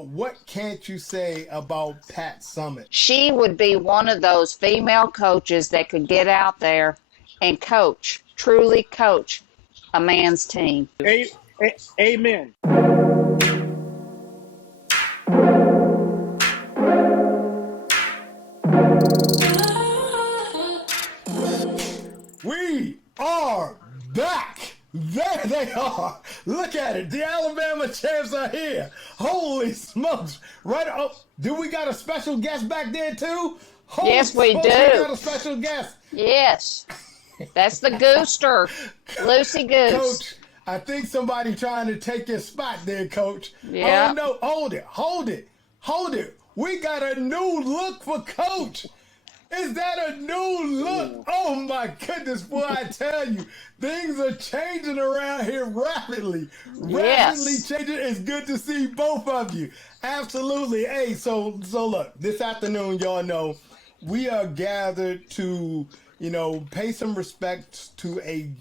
What can't you say about Pat Summitt? She would be one of those female coaches that could get out there and coach, truly coach a man's team. Amen. We are back. There they are. Look at it. The Alabama champs are here. Holy smokes. Right up. Do we got a special guest back there too? Holy Yes, we smokes, do. We got a special guest. Yes, that's the Gooster, Lucy Goose. Coach, I think somebody trying to take your spot there, Coach. Yeah. Oh, no. Hold it. We got a new look for Coach. Is that a new look? Oh my goodness, boy, I tell you, things are changing around here rapidly. Rapidly changing. It's good to see both of you. Absolutely. Hey, so look, this afternoon, y'all know, we are gathered to, pay some respect to a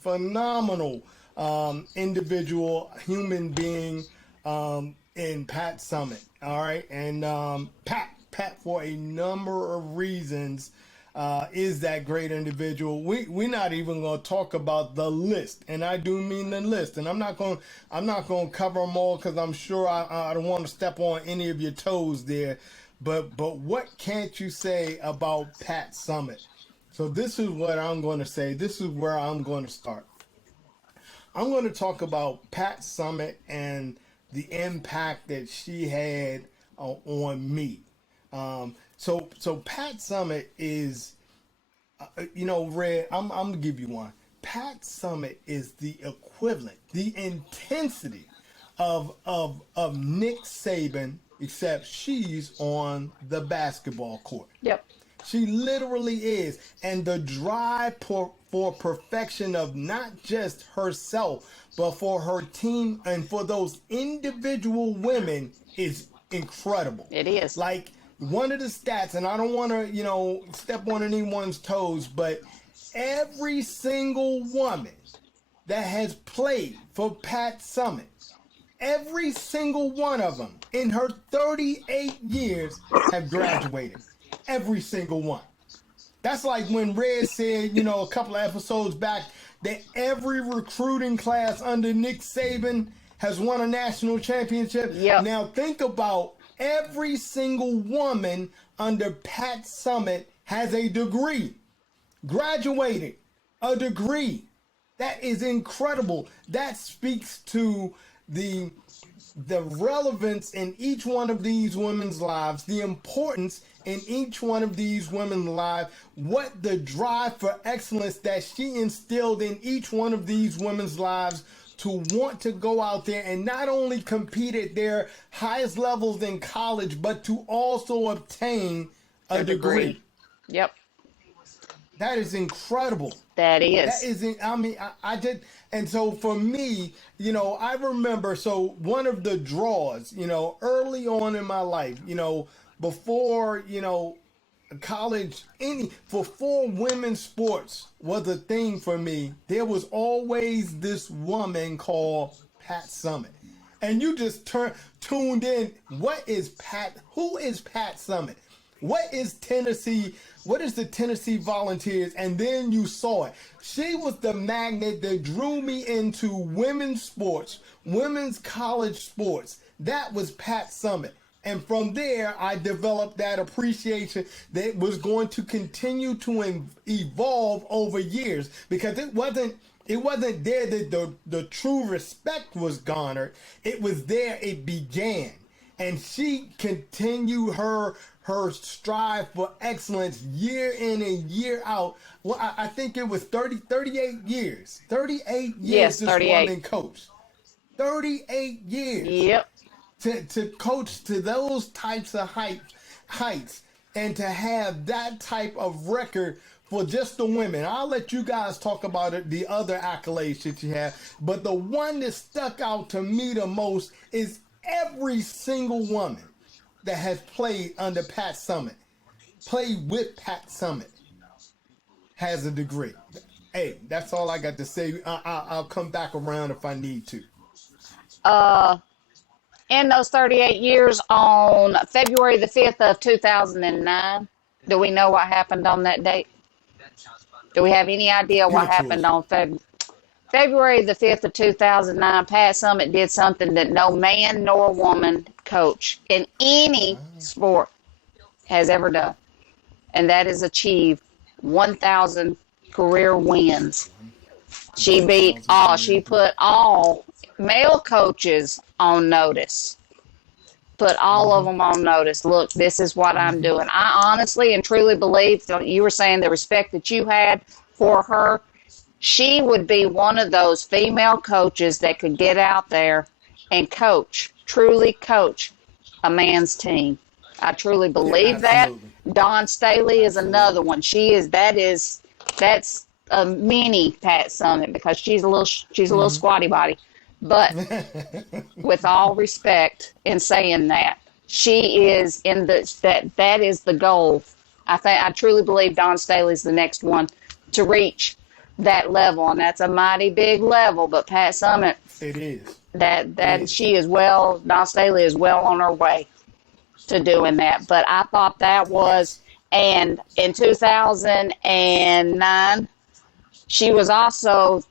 phenomenal individual, human being in Pat Summitt. All right. And Pat, for a number of reasons, is that great individual. We're not even going to talk about the list, and I do mean the list. And I'm not going to cover them all because I'm sure I don't want to step on any of your toes there. But what can't you say about Pat Summitt? So this is what I'm going to say. This is where I'm going to start. I'm going to talk about Pat Summitt and the impact that she had on me. So Pat Summitt is, Red, I'm gonna give you one. Pat Summitt is the equivalent, the intensity of Nick Saban, except she's on the basketball court. Yep. She literally is. And the drive for perfection of not just herself, but for her team and for those individual women is incredible. It is. Like, one of the stats, and I don't want to, step on anyone's toes, but every single woman that has played for Pat Summitt, every single one of them in her 38 years have graduated. Every single one. That's like when Red said, a couple of episodes back, that every recruiting class under Nick Saban has won a national championship. Yep. Now think about every single woman under Pat Summitt has a degree, graduated, a degree. That is incredible. That speaks to the relevance in each one of these women's lives, the importance in each one of these women's lives, what the drive for excellence that she instilled in each one of these women's lives to want to go out there and not only compete at their highest levels in college, but to also obtain a degree. Yep. That is incredible. That is. That is, I did. And so for me, I remember, so one of the draws, early on in my life, before, college, before women's sports was a thing for me, there was always this woman called Pat Summitt. And you just tuned in. Who is Pat Summitt? What is Tennessee? What is the Tennessee Volunteers? And then you saw it. She was the magnet that drew me into women's sports, women's college sports. That was Pat Summitt. And from there, I developed that appreciation that was going to continue to evolve over years, because it wasn't there that the true respect was garnered. It was there it began. And she continued her strive for excellence year in and year out. Well, I think it was 38 years. 38 years Yes, this 38. woman coached. 38 years. Yep. To coach to those types of heights and to have that type of record for just the women. I'll let you guys talk about it, the other accolades that you have. But the one that stuck out to me the most is every single woman that has played under Pat Summitt, played with Pat Summitt, has a degree. Hey, that's all I got to say. I'll come back around if I need to. in those 38 years, on February the 5th of 2009, do we know what happened on that date? Do we have any idea Give what it to happened us. on February the 5th of 2009? Pat Summitt did something that no man nor woman coach in any sport has ever done, and that is achieve 1,000 career wins. She beat 1,000 all, career she wins. put all male coaches on notice. Put all of them on notice. Look, this is what I'm doing. I honestly and truly believe, you were saying the respect that you had for her, she would be one of those female coaches that could get out there and coach, truly coach a man's team. I truly Yeah, believe that. absolutely. Dawn Staley is another Absolutely. one. That's a mini Pat Summitt because she's a little squatty body. But with all respect in saying that, she is in that is the goal. I truly believe Dawn Staley's the next one to reach that level, and that's a mighty big level. But Pat Summitt, It is. that It that is. she is Dawn Staley is well on her way to doing that. But I thought that was, Yes. and in 2009, she was also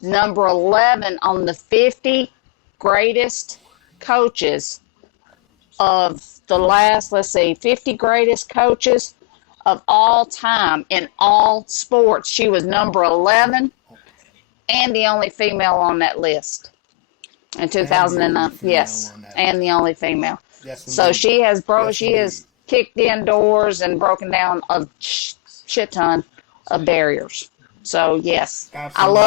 number 11 on the 50 greatest coaches of the last, let's see, 50 greatest coaches of all time in all sports. She was number 11 and the only female on that list in And the only 2009. female Yes, on that and list. the only female. Yes, So indeed. Yes, she indeed. has kicked in doors and broken down a shit ton of barriers. So yes, Absolutely.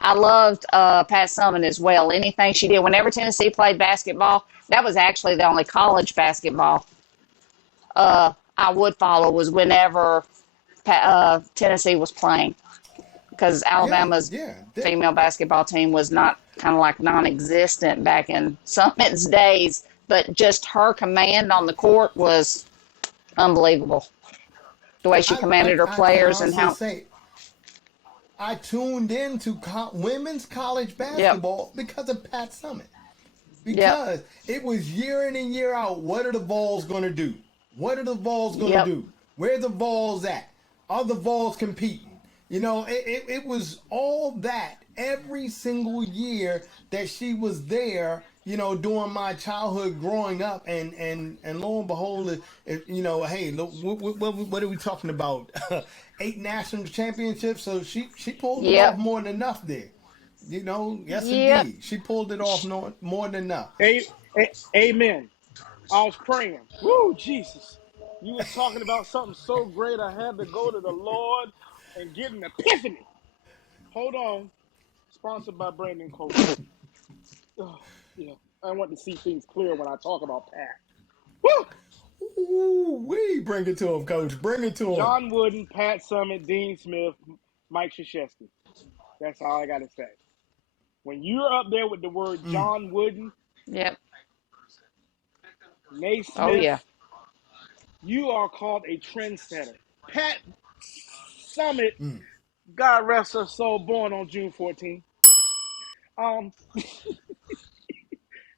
I loved Pat Summitt as well. Anything she did, whenever Tennessee played basketball, that was actually the only college basketball I would follow was whenever Tennessee was playing, because Yeah, Alabama's yeah. female basketball team was not kind of like non-existent back in Summitt's days. But just her command on the court was unbelievable. The way she commanded her I can players and honestly how, say I tuned into women's college yep, basketball because of Pat Summitt. yep, Because it was year in and year out. What are the Vols going to do? What are the Vols going to yep, do? Where the Vols at? Are the Vols competing? You know, it was all that every single year that she was there. You know, during my childhood growing up, and lo and behold, you know, hey, look, what are we talking about? 8 national championships. So she pulled it off yep, more than enough there. You know, yes, yep. indeed. She pulled it off more than enough. Amen. I was praying. Woo, Jesus. You was talking about something so great, I had to go to the Lord and get an epiphany. Hold on. Sponsored by Brandon Coach. Oh, yeah. I want to see things clear when I talk about Pat. Woo! Ooh, we bring it to him, Coach. Bring it to him. John Wooden, Pat Summitt, Dean Smith, Mike Krzyzewski. That's all I got to say. When you're up there with the word John Wooden, Yep. Oh Naismith, yeah. you are called a trendsetter. Pat Summitt, God rest her soul, born on June 14th. Um,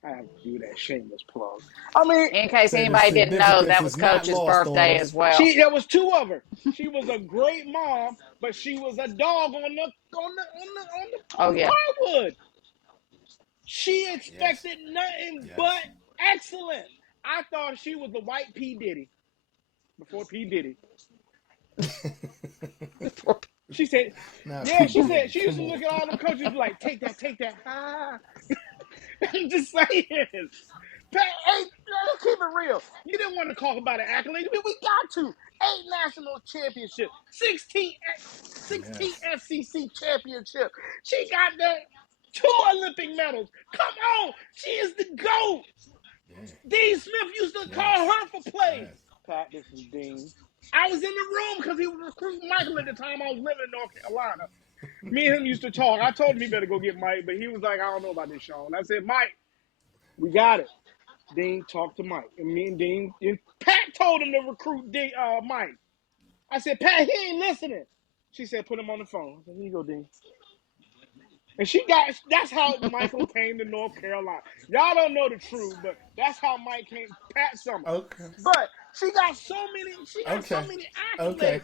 I have to do that shameless plug. I mean, In case Say the anybody didn't know, significance that was is not Coach's lost on birthday us. as well. there was two of her. She was a great mom, but she was a dog Oh on the yeah. hardwood. She Yes. expected nothing but Yes. excellent. I thought she was the white P Diddy before P Diddy. She said, Not yeah, P. she said Diddy. she used Come to on. look at all them coaches like, take that. Ah. I'm just saying. Pat, hey, let's keep it real. You didn't want to talk about an accolade. We got to. 8 national championships, 16 Yes. SEC championships. She got the 2 Olympic medals. Come on. She is the GOAT. Yeah. Dean Smith used to call Yes. her for plays. Yes. Pat, this is Dean. I was in the room because he was recruiting Michael at the time I was living in North Carolina. Me and him used to talk. I told him he better go get Mike, but he was like, I don't know about this, Sean. I said, Mike, we got it. Dean talked to Mike. And me and Dean, and Pat told him to recruit Mike. I said, Pat, he ain't listening. She said, put him on the phone. I said, here you go, Dean. And that's how Michael came to North Carolina. Y'all don't know the truth, but that's how Mike came, Pat Summitt. Okay. But she got so Okay. many Okay. accolades.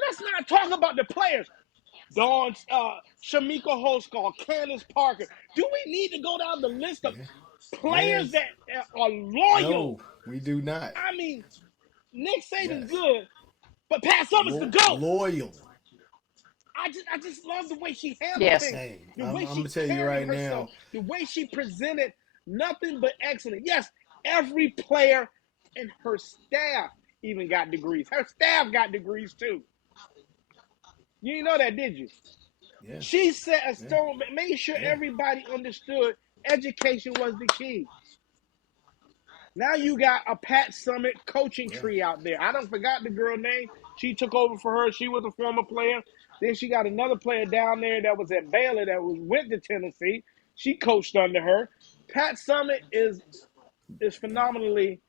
Let's not talk about the players. Dawn, Shamika Hoskall, Candace Parker. Do we need to go down the list of Yeah. players Yes. that are loyal? No, we do not. I mean, Nick Saban's Yes. good, but Pat Summitt's the GOAT. Loyal. I just love the way she handled Yes. things, Hey, the I'm way gonna she tell you carried right herself, now. the way she presented, nothing but excellent. Yes, every player and her staff even got degrees. Her staff got degrees too. You didn't know that, did you? Yeah. She set a Yeah. stone, made sure Yeah. everybody understood education was the key. Now you got a Pat Summitt coaching Yeah. tree out there. I don't forgot the girl name. She took over for her. She was a former player. Then she got another player down there that was at Baylor that went to Tennessee. She coached under her. Pat Summitt is phenomenally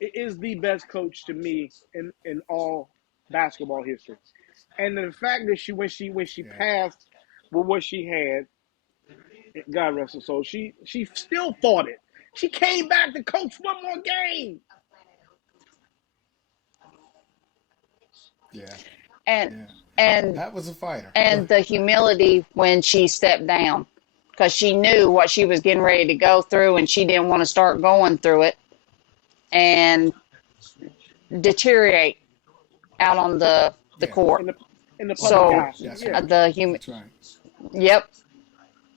is the best coach to me in all basketball history. And the fact that when she Yeah. passed with what she had, God rest her soul, she still fought it. She came back to coach one more game. Yeah. And Yeah. and That was a fighter. and the humility when she stepped down, because she knew what she was getting ready to go through, and she didn't want to start going through it and deteriorate out on the Yeah. court. In the public So eye. That's Yeah. right. the That's right. yep,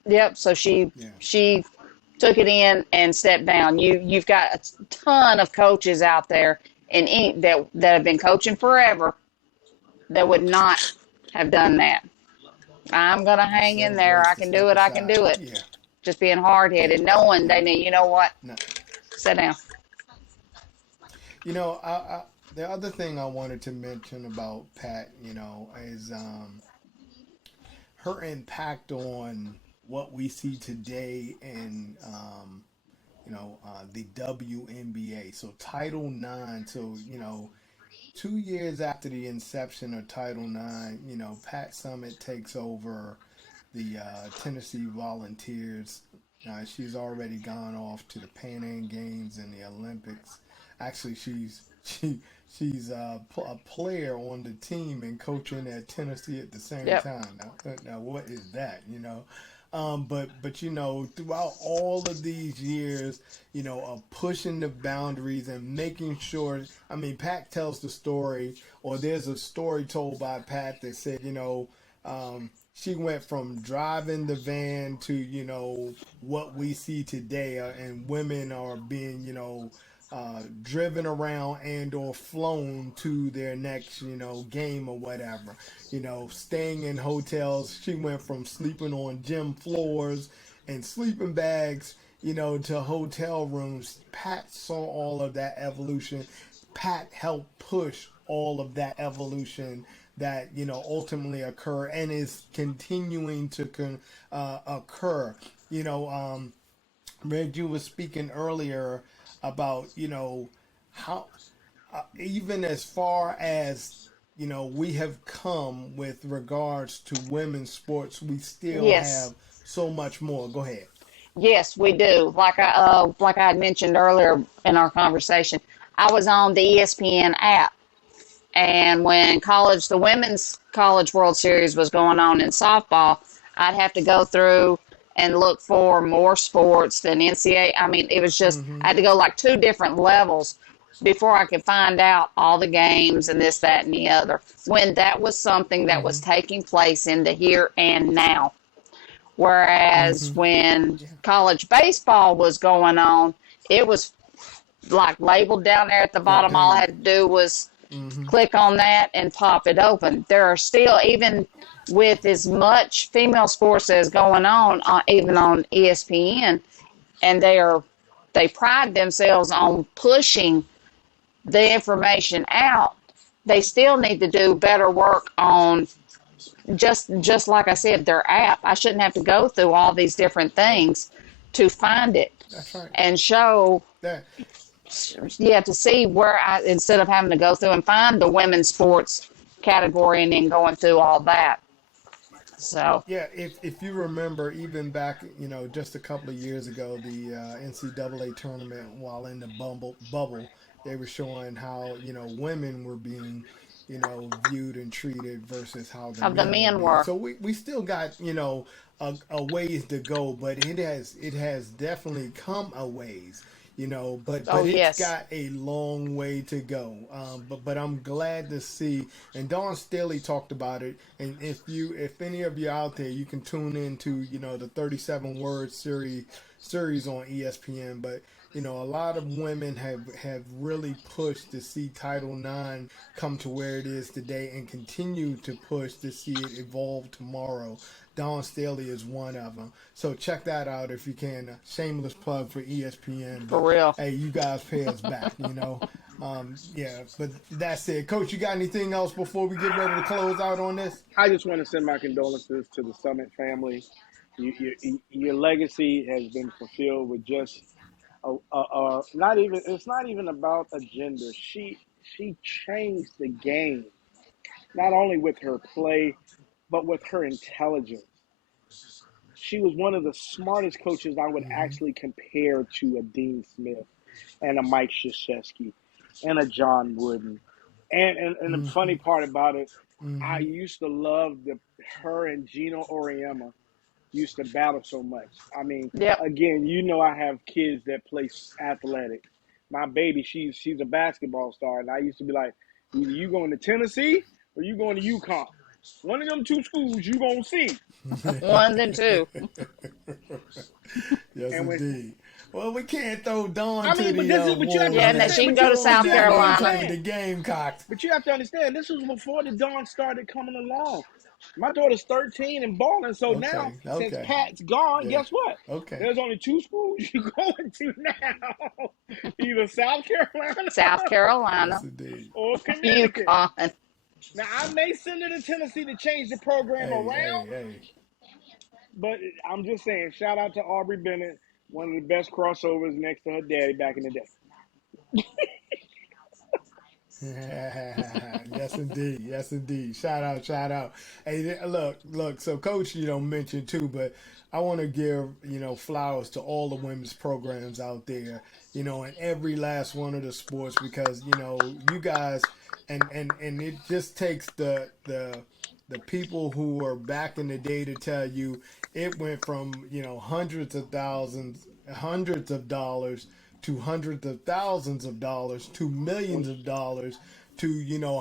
yep. So Yeah. she took it in and stepped down. You've got a ton of coaches out there that have been coaching forever that would not have done that. I'm gonna That's hang in those there. grace I to can do step it. I can aside. do it. Yeah. Just being hard Yeah. headed, knowing Yeah. they need. You know what? No. Sit down. You know, the other thing I wanted to mention about Pat, is her impact on what we see today in the WNBA. So Title IX. So 2 years after the inception of Title IX, Pat Summitt takes over the Tennessee Volunteers. She's already gone off to the Pan Am Games and the Olympics. Actually, she's a player on the team and coaching at Tennessee at the same Yep. time. Now what is that? But throughout all of these years, of pushing the boundaries and making sure. I mean, Pat tells the story, or there's a story told by Pat that said, she went from driving the van to what we see today, and women are being driven around and or flown to their next game or whatever. Staying in hotels. She went from sleeping on gym floors and sleeping bags to hotel rooms. Pat saw all of that evolution. Pat helped push all of that evolution that ultimately occur and is continuing to occur. Reg, you was speaking earlier about how even as far as we have come with regards to women's sports, we still Yes. have so much more. Go ahead. Yes, we do. Like I had mentioned earlier in our conversation, I was on the ESPN app, and when the women's college World Series was going on in softball, I'd have to go through and look for more sports than NCAA. I mean, it was just, Mm-hmm. I had to go like two different levels before I could find out all the games and this, that, and the other, when that was something that Mm-hmm. was taking place in the here and now. Whereas Mm-hmm. when Yeah. college baseball was going on, it was like labeled down there at the That bottom. All I game. had to do was Mm-hmm. click on that and pop it open. There are still, even with as much female sports as going on, even on ESPN, and they pride themselves on pushing the information out. They still need to do better work on just like I said, their app. I shouldn't have to go through all these different Yeah. things to find it That's right. and show. That. You have to see where instead of having to go through and find the women's sports category and then going through all that. So, Yeah, if you remember, even back, just a couple of years ago, the NCAA tournament, while in the bubble, they were showing how women were being viewed and treated versus how the how the men were men viewed. were. So we still got a ways to go, but it has definitely come a ways. But Oh, it's yes. got a long way to go. But I'm glad to see, and Dawn Staley talked about it. And if any of you out there, you can tune into the 37 word series on ESPN. But a lot of women have really pushed to see Title IX come to where it is today, and continue to push to see it evolve tomorrow. Dawn Staley is one of them. So check that out if you can. Shameless plug for ESPN, For but real. hey, you guys pay us back. Yeah, but that's it. Coach, you got anything else before we get ready to close out on this? I just want to send my condolences to the Summit family. Your legacy has been fulfilled with just not even. It's not even about a gender. She changed the game, not only with her play, but with her intelligence. She was one of the smartest coaches I would Mm-hmm. actually compare to a Dean Smith and a Mike Krzyzewski and a John Wooden. And the funny Mm-hmm. part about it, I Mm-hmm. used to love her and Gino Oriema used to battle so much. I mean, Yep. again, I have kids that play athletics. My baby, she's a basketball star, and I used to be like, either you going to Tennessee or you going to UConn. One of them two schools you gonna see. One and two. Yes, And when indeed. Well, we can't throw Dawn I to mean, but the this is but you have to wolves Yeah, no, now. she understand. can But go you to Throw them South but you down have to there and Carolina. play with the understand. Gamecocks. But you have to understand. This was before the Dawn started coming along. My daughter's 13 and balling. So now, Okay, since okay. Pat's gone, Yeah. guess what? Okay. There's only two schools you're going to now. Either South Carolina South Yes, Carolina. indeed. or Connecticut. UConn. Now, I may send her to Tennessee to change the program Hey, hey, around, hey. but I'm just saying, shout out to Aubrey Bennett, one of the best crossovers next to her daddy back in the day. Yes, indeed. Yes, indeed. Shout out, shout out. Hey, look. So, Coach, mentioned too, but I want to give flowers to all the women's programs out there, in every last one of the sports, because you guys, and it just takes the people who were back in the day to tell you it went from hundreds of dollars to hundreds of thousands of dollars to millions of dollars to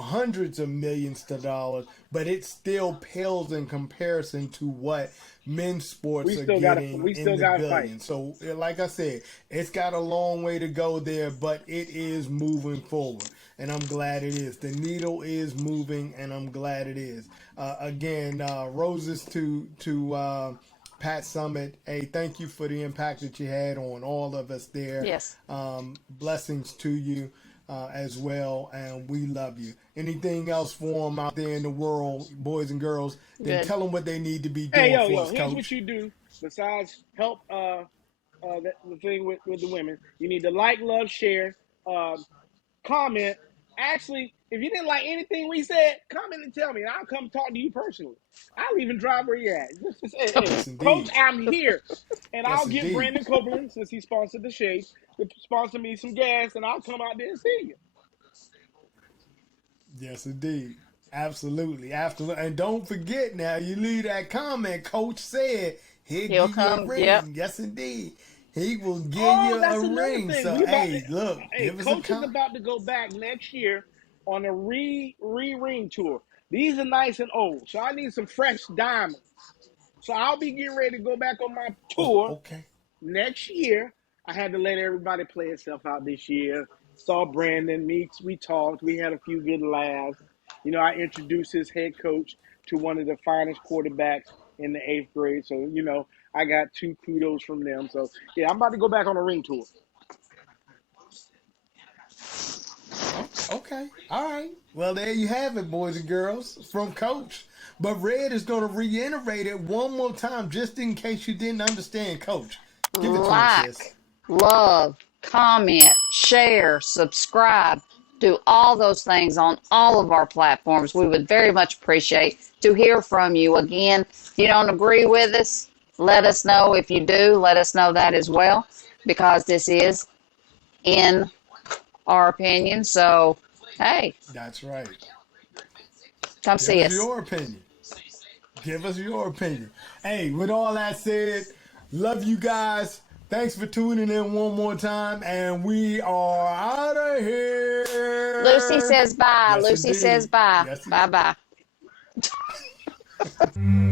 hundreds of millions of dollars, but it still pales in comparison to what men's sports are getting We in still the got to fight. billions. So like I said, it's got a long way to go there, but it is moving forward, and I'm glad it is. The needle is moving, and I'm glad it is. Again, roses to Pat Summitt. Hey, thank you for the impact that you had on all of us there. Yes. Blessings to you as well, and we love you. Anything else for them out there in the world, boys and girls? Then Good. tell them what they need to be Hey, doing for us, here's what Coach. you do besides help the thing with the women. You need to like, love, share, uh, comment. Actually, if you didn't like anything we said, comment and tell me, and I'll come talk to you personally. I'll even drive where you're at. Just say, hey, Yes, Coach, indeed. I'm here. And Yes, I'll get indeed. Brandon Copeland, since he sponsored the Shade, to sponsor me some gas, and I'll come out there and see you. Yes, indeed. Absolutely. Absolutely. And don't forget now, you leave that comment, Coach said he'll He'll give you a come. Yep. ring. Yes, indeed. He will give Oh, you a that's another ring. thing. So, We about to, hey, look, hey, give us a Coach is comment. about to go back next year on a ring tour. These are nice and old, so I need some fresh diamonds. So I'll be getting ready to go back on my Oh, tour okay. next year. I had to let everybody play itself out this year. Saw Brandon meets. We talked. We had a few good laughs. I introduced his head coach to one of the finest quarterbacks in the eighth grade. So I got two kudos from them. So yeah, I'm about to go back on a ring tour. Okay. All right. Well, there you have it, boys and girls, from Coach. But Red is going to reiterate it one more time just in case you didn't understand, Coach. Give it to him, sis. Like, love, comment, share, subscribe. do all those things on all of our platforms. We would very much appreciate to hear from you. Again, if you don't agree with us, let us know. If you do, let us know that as well, because this is in our opinion. So, hey, That's right. come Give see us us. your opinion. Give us your opinion. Hey, with all that said, love you guys. Thanks for tuning in one more time, and we are out of Lucy here. says bye. Yes, Lucy says indeed. bye. Yes, Bye bye. indeed.